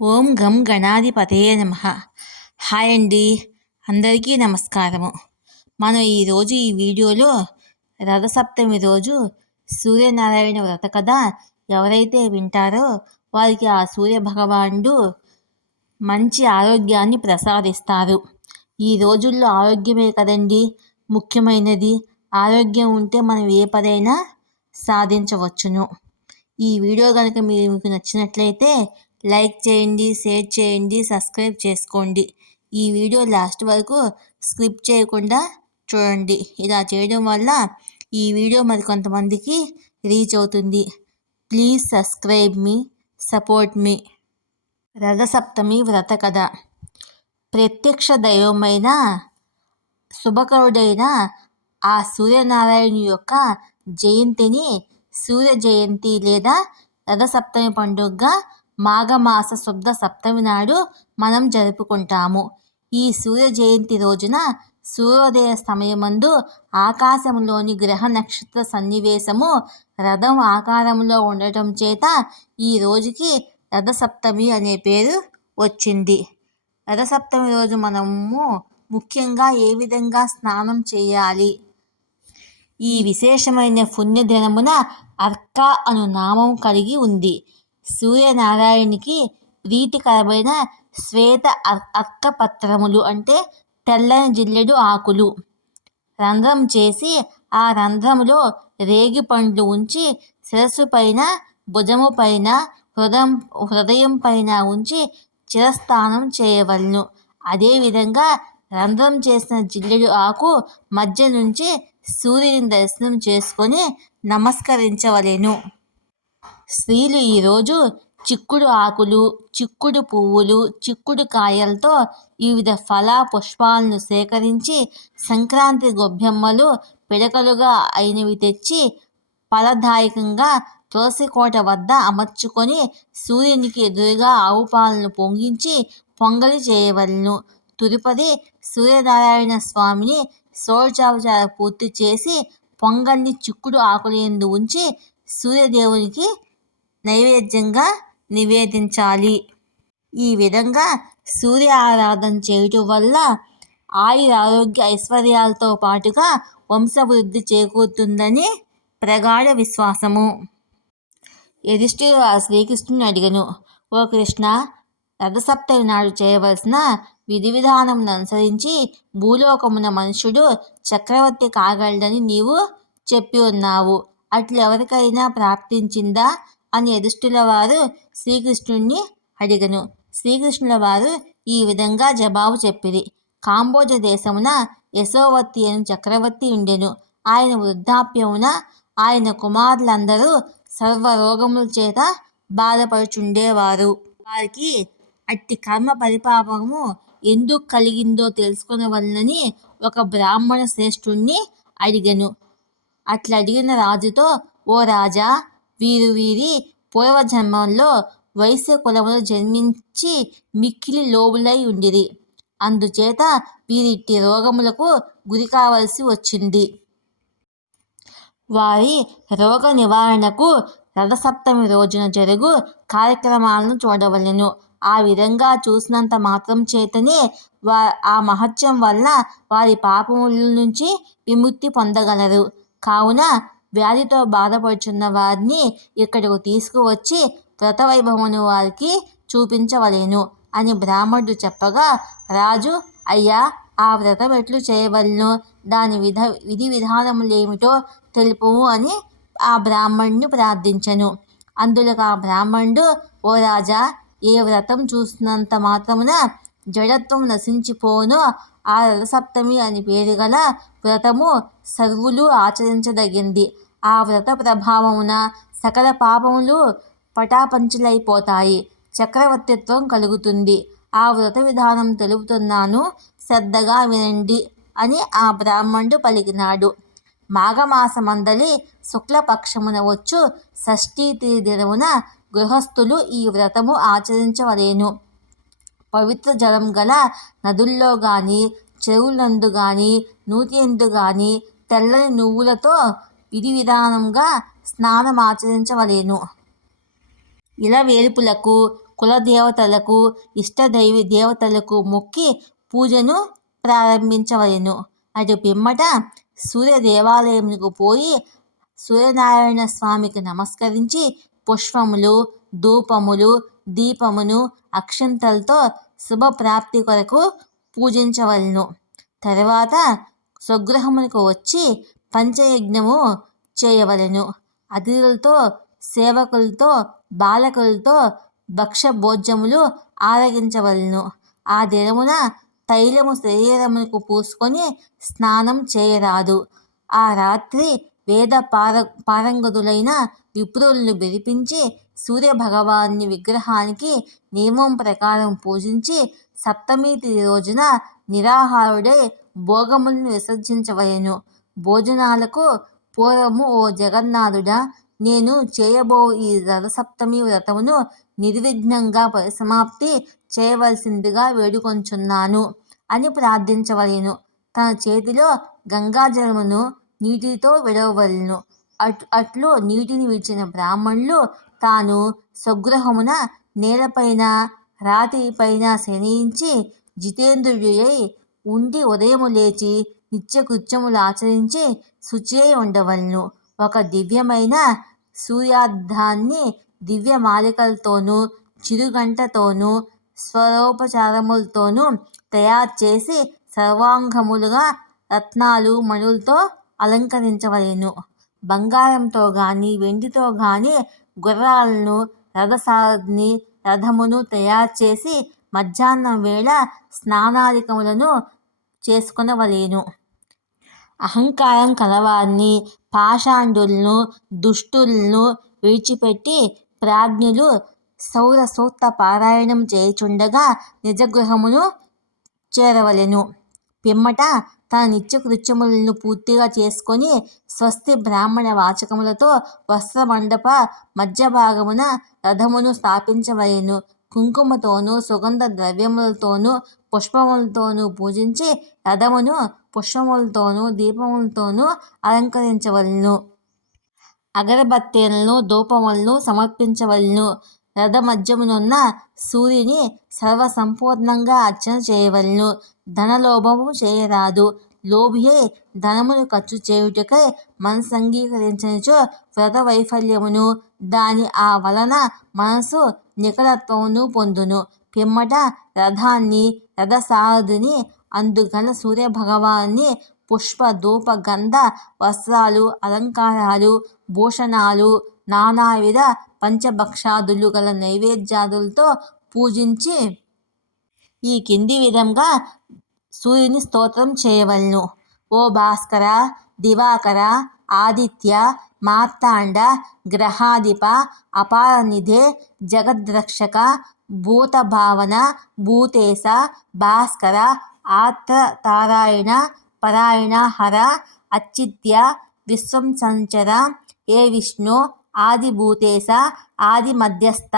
ఓం గం గణాధిపతయే నమః. హాయ్ అండి, అందరికీ నమస్కారము. మనం ఈరోజు ఈ వీడియోలో రథసప్తమి రోజు సూర్యనారాయణ వ్రత కథ ఎవరైతే వింటారో వారికి ఆ సూర్య భగవానుడు మంచి ఆరోగ్యాన్ని ప్రసాదిస్తారు. ఈ రోజుల్లో ఆరోగ్యమే కదండి ముఖ్యమైనది. ఆరోగ్యం ఉంటే మనం ఏ పనైనా సాధించవచ్చును. ఈ వీడియో కనుక మీకు నచ్చినట్లయితే లైక్ చేయండి, షేర్ చేయండి, సబ్స్క్రైబ్ చేసుకోండి. ఈ వీడియో లాస్ట్ వరకు స్కిప్ చేయకుండా చూడండి. ఇలా చేయడం వల్ల ఈ వీడియో మరికొంతమందికి రీచ్ అవుతుంది. ప్లీజ్ సబ్స్క్రైబ్ మీ, సపోర్ట్ మీ. రథసప్తమి వ్రత కథ. ప్రత్యక్ష దైవమైన శుభకరుడైన ఆ సూర్యనారాయణు యొక్క జయంతిని సూర్య జయంతి లేదా రథసప్తమి పండుగగా మాఘమాస శుద్ధ సప్తమి నాడు మనం జరుపుకుంటాము. ఈ సూర్య జయంతి రోజున సూర్యోదయ సమయమందు ఆకాశంలోని గ్రహ నక్షత్ర సన్నివేశము రథం ఆకారంలో ఉండటం చేత ఈ రోజుకి రథసప్తమి అనే పేరు వచ్చింది. రథసప్తమి రోజు మనము ముఖ్యంగా ఏ విధంగా స్నానం చేయాలి? ఈ విశేషమైన పుణ్యదినమున అర్క అను నామం కలిగి ఉంది. సూర్యనారాయణునికి ప్రీతికరమైన శ్వేత అర్కపత్రములు అంటే తెల్లని జిల్లెడు ఆకులు రంధ్రం చేసి ఆ రంధ్రములో రేగి పండ్లు ఉంచి శిరస్సు పైన, భుజము పైన, హృదయం పైన ఉంచి చిరస్నానం చేయవలను. అదేవిధంగా రంధ్రం చేసిన జిల్లెడు ఆకు మధ్య నుంచి సూర్యుని దర్శనం చేసుకొని నమస్కరించవలెను. స్త్రీలు ఈరోజు చిక్కుడు ఆకులు, చిక్కుడు పువ్వులు, చిక్కుడు కాయలతో వివిధ ఫల పుష్పాలను సేకరించి సంక్రాంతి గొబ్బెమ్మలు పిడకలుగా అయినవి తెచ్చి ఫలదాయకంగా తులసికోట వద్ద అమర్చుకొని సూర్యునికి ఎదురుగా ఆవు పాలను పొంగించి పొంగలి చేయవలను. తదుపరి సూర్యనారాయణ స్వామిని షోడశోపచార పూర్తి చేసి పొంగల్ని చిక్కుడు ఆకులందు ఉంచి సూర్యదేవునికి నైవేద్యంగా నివేదించాలి. ఈ విధంగా సూర్య ఆరాధన చేయటం వల్ల ఆయురారోగ్య ఐశ్వర్యాలతో పాటుగా వంశవృద్ధి చేకూరుతుందని ప్రగాఢ విశ్వాసము. యుధిష్ఠిరుడు శ్రీకృష్ణుని అడిగెను, ఓ కృష్ణ, రథసప్తమి నాడు చేయవలసిన విధి విధానమును అనుసరించి భూలోకమున మనుష్యుడు చక్రవర్తి కాగలడని నీవు చెప్పి ఉన్నావు. అట్లు ఎవరికైనా ప్రాప్తించిందా అని యుధిష్ఠిరుల వారు శ్రీకృష్ణుణ్ణి అడిగెను. శ్రీకృష్ణుల వారు ఈ విధంగా జవాబు చెప్పిరి. కాంబోజ దేశమున యశోవర్తి అను చక్రవర్తి ఉండెను. ఆయన వృద్ధాప్యమున ఆయన కుమారులందరూ సర్వరోగముల చేత బాధపడుచుండేవారు. వారికి అట్టి కర్మ పరిపాపము ఎందుకు కలిగిందో తెలుసుకొనవలనని ఒక బ్రాహ్మణ శ్రేష్ఠుణ్ణి అడిగెను. అట్లడిగిన రాజుతో, ఓ రాజా, వీరు వీరి పూర్వజన్మంలో వైశ్య కులములో జన్మించి మిక్కిలి లోబులై ఉండిరి. అందుచేత వీరిట్టి రోగములకు గురి కావలసి వచ్చింది. వారి రోగ నివారణకు రథసప్తమి రోజున జరుగు కార్యక్రమాలను చూడవలెను. ఆ విధంగా చూసినంత మాత్రం చేతనే ఆ మహత్యం వల్ల వారి పాపముల నుంచి విముక్తి పొందగలరు. కావున వ్యాధితో బాధపడుచున్న వారిని ఇక్కడకు తీసుకువచ్చి వ్రతవైభవమును వారికి చూపించవలెను అని బ్రాహ్మణుడు చెప్పగా, రాజు, అయ్యా, ఆ వ్రతం ఎట్లు చేయవలెను, దాని విధి విధానములేమిటో తెలుపుము అని ఆ బ్రాహ్మణుని ప్రార్థించెను. అందులకు ఆ బ్రాహ్మణుడు, ఓ రాజా, ఏ వ్రతం చూసినంత మాత్రమున జడత్వం నశించిపోనో ఆ రథసప్తమి అని పేరు గల వ్రతము సర్వులు ఆచరించదగింది. ఆ వ్రత ప్రభావమున సకల పాపములు పటాపంచలైపోతాయి, చక్రవర్తిత్వం కలుగుతుంది. ఆ వ్రత విధానం తెలుపుతున్నాను, శ్రద్ధగా వినండి అని ఆ బ్రాహ్మణుడు పలికినాడు. మాఘమాసమందలి శుక్లపక్షమున వచ్చు షష్ఠీ దినమున గృహస్థులు ఈ వ్రతము ఆచరించవలెను. పవిత్ర జలం గల నదుల్లో గాని, చెరువులందు గాని, నూతియందు గాని తెల్లని నువ్వులతో విధి విధానంగా స్నానమాచరించవలెను. ఇలవేల్పులకు కులదేవతలకు ఇష్టదైవి దేవతలకు మొక్కి పూజను ప్రారంభించవలెను. అటు పిమ్మట సూర్య దేవాలయమునకు పోయి సూర్యనారాయణ స్వామికి నమస్కరించి పుష్పములు, ధూపములు, దీపమును, అక్షంతలతో శుభప్రాప్తి కొరకు పూజించవలను. తర్వాత స్వగృహమునకు వచ్చి పంచయజ్ఞము చేయవలెను. అతిథులతో, సేవకులతో, బాలకులతో భక్ష్యభోజ్యములు ఆరగించవలెను. ఆ దినమున తైలము శరీరమునకు పూసుకొని స్నానం చేయరాదు. ఆ రాత్రి వేద పారంగతులైన విప్రులను పిలిపించి సూర్యభగవాని విగ్రహానికి నియమం ప్రకారం పూజించి సప్తమి తిథి రోజున నిరాహారుడై భోగములను విసర్జించవలెను. భోజనాలకు పూర్వము ఓ జగన్నాథుడా, నేను చేయబో ఈ రథసప్తమి వ్రతమును నిర్విఘ్నంగా పరిసమాప్తి చేయవలసిందిగా వేడుకొంచున్నాను అని ప్రార్థించవలెను. తన చేతిలో గంగాజలమును నీటితో విడవవలెను. అట్లు నీటిని విడిచిన బ్రాహ్మణులు తాను స్వగృహమున నేలపైన రాతిపైన శయనించి జితేంద్రియుడై ఉండి ఉదయము లేచి నిత్యకృత్యములు ఆచరించి శుచి అయి ఉండవలెను. ఒక దివ్యమైన సూర్యార్ధాన్ని దివ్య మాలికలతోనూ చిరుగంటతోనూ స్వరోపచారములతోనూ తయారు చేసి సర్వాంగములుగా రత్నాలు, మణులతో అలంకరించవలెను. బంగారంతో గాని వెండితో గాని గుర్రాలను, రథసారథిని, రథమును తయారు చేసి మధ్యాహ్నం వేళ స్నానాదికములను చేసుకొనవలెను. అహంకారం కలవారిని, పాషండులను, దుష్టులను విడిచిపెట్టి ప్రాజ్ఞులు సౌర సూక్త పారాయణం చేయుచుండగా నిజగృహమును చేరవలెను. పిమ్మట తన నిత్యకృత్యములను పూర్తిగా చేసుకొని స్వస్తి బ్రాహ్మణ వాచకములతో వస్త్రమండప మధ్యభాగమున రథమును స్థాపించవలెను. కుంకుమతోనూ, సుగంధ ద్రవ్యములతోనూ, పుష్పములతోనూ పూజించి రథమును పుష్పములతోనూ, దీపములతోనూ అలంకరించవలెను. అగరబత్తీలను, ధూపములను సమర్పించవలెను. రథమధ్యమునున్న సూర్యుని సర్వసంపూర్ణంగా అర్చన చేయవలెను. ధనలోభము చేయరాదు. లోభియై ధనమును ఖర్చు చేయుటకై మనస్సంగీకరించనిచో వ్రత వైఫల్యమును, దాని ఆ వలన మనస్సు నికటత్వమును పొందును. పిమ్మట రథాన్ని, రథసారథిని, అందుగల సూర్యభగవాని పుష్ప, ధూప, గంధ వస్త్రాలు, అలంకారాలు, భూషణాలు, నానావిధ పంచభక్షాదులు గల నైవేద్యాదులతో పూజించి ఈ కింది విధంగా సూర్యుని స్తోత్రం చేయవలెను. ఓ భాస్కర, దివాకర, ఆదిత్య, మార్తాండ, గ్రహాధిప, అపారనిధే, జగద్రక్షక, భూతభావన, భూతేశ, భాస్కర, ఆర్తతారాయణ, పరాయణ, హర, అచ్యుత్య, విశ్వంసంచర, ఏ విష్ణు, ఆదిభూతేశ, ఆది మధ్యస్థ,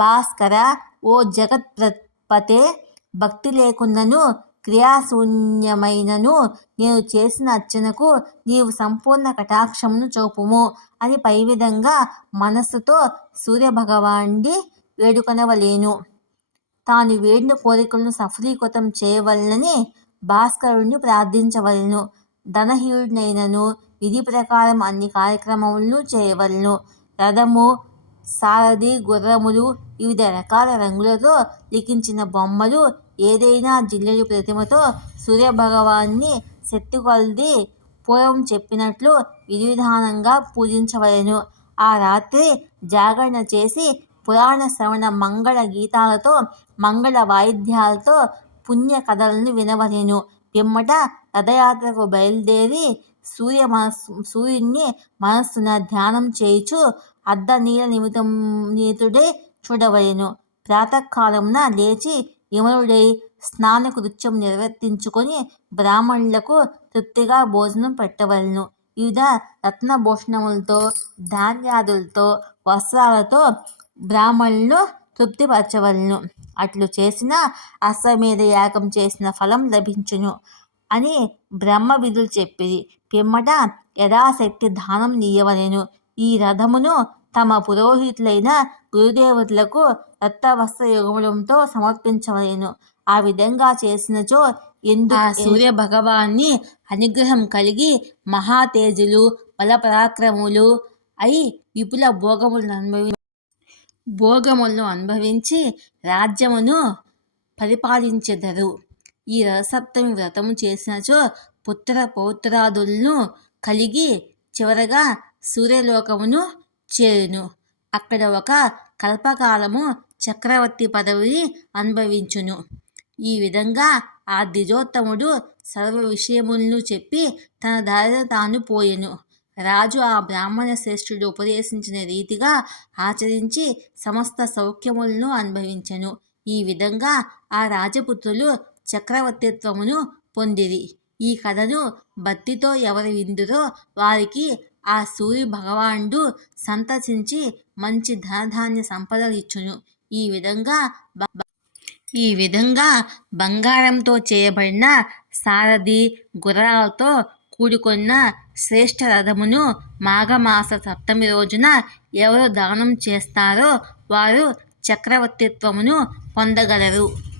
భాస్కర, ఓ జగత్పతే, భక్తి లేకున్నను క్రియాశూన్యమైనను నేను చేసిన అర్చనకు నీవు సంపూర్ణ కటాక్షమును చూపుము అని పై విధంగా మనస్సుతో సూర్యభగవానుడి వేడుకొనవలెను. తాను వేడిన కోరికలను సఫలీకృతం చేయవలనని భాస్కరుడిని ప్రార్థించవలెను. ధనహీనుడైనను విధి ప్రకారం అన్ని కార్యక్రమములను చేయవలెను. రథము, సారథి, గుర్రములు, వివిధ రకాల రంగులతో లిఖించిన బొమ్మలు, ఏదైనా జిల్లెడు ప్రతిమతో సూర్యభగవాన్ని శక్తికొలది పూర్వం చెప్పినట్లు విధివిధానంగా పూజించవలెను. ఆ రాత్రి జాగరణ చేసి పురాణ శ్రవణ మంగళ గీతాలతో, మంగళ వాయిద్యాలతో పుణ్య కథలను వినవలెను. పిమ్మట రథయాత్రకు బయలుదేరి సూర్యుని మనస్సున ధ్యానం చేయుచు అర్ధనీల నిమితుడై చూడవలెను. ప్రాతకాలమున లేచి విమలుడై స్నానకృత్యం నిర్వర్తించుకొని బ్రాహ్మణులకు తృప్తిగా భోజనం పెట్టవలెను. వివిధ రత్నభూషణములతో, ధాన్యాదులతో, వస్త్రాలతో బ్రాహ్మణులను తృప్తిపరచవలెను. అట్లు చేసిన అశ్వమేధ యాగం చేసిన ఫలం లభించును అని బ్రహ్మ విధులు చెప్పిరి. పిమ్మట యథాశక్తి దానం నీయవలెను. ఈ రథమును తమ పురోహితులైన గురుదేవతలకు రక్తవస్త్ర యుగములంతో సమర్పించవలెను. ఆ విధంగా చేసినచో ఆ సూర్య భగవాన్ని అనుగ్రహం కలిగి మహాతేజులు బలపరాక్రములు అయి విపుల భోగములను అనుభవించి రాజ్యమును పరిపాలించెదరు. ఈ రథసప్తమి వ్రతము చేసినచో పుత్ర పౌత్రాదులను కలిగి చివరగా సూర్యలోకమును చేరును. అక్కడ ఒక కల్పకాలము చక్రవర్తి పదవిని అనుభవించును. ఈ విధంగా ఆ ద్విజోత్తముడు సర్వ విషయములను చెప్పి తన దారిన తాను పోయెను. రాజు ఆ బ్రాహ్మణ శ్రేష్ఠుడు ఉపదేశించిన రీతిగా ఆచరించి సమస్త సౌఖ్యములను అనుభవించెను. ఈ విధంగా ఆ రాజపుత్రులు చక్రవర్తిత్వమును పొందిరి. ఈ కథను భక్తితో ఎవరు విందురో వారికి ఆ సూర్య భగవానుడు సంతసించి మంచి ధనధాన్య సంపదలు ఇచ్చును. ఈ విధంగా బంగారంతో చేయబడిన సారథి గుర్రాలతో కూడుకున్న శ్రేష్ఠ రథమును మాఘమాస సప్తమి రోజున ఎవరు దానం చేస్తారో వారు చక్రవర్తిత్వమును పొందగలరు.